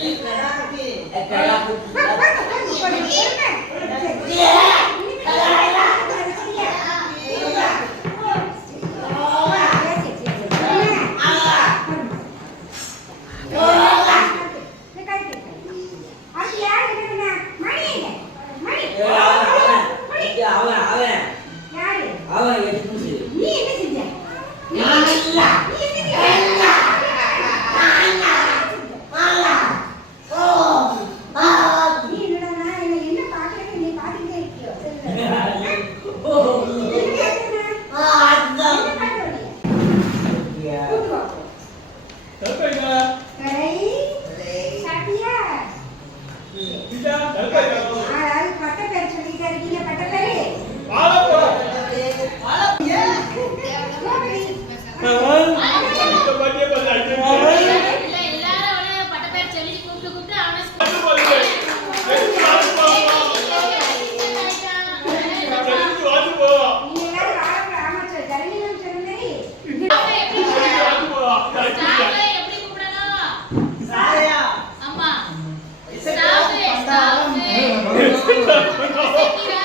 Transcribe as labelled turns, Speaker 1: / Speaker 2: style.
Speaker 1: Yeah, I'm gonna have it.
Speaker 2: Yeah, I'm
Speaker 3: gonna have it.
Speaker 4: Hello? Uh -huh.
Speaker 5: すてきだ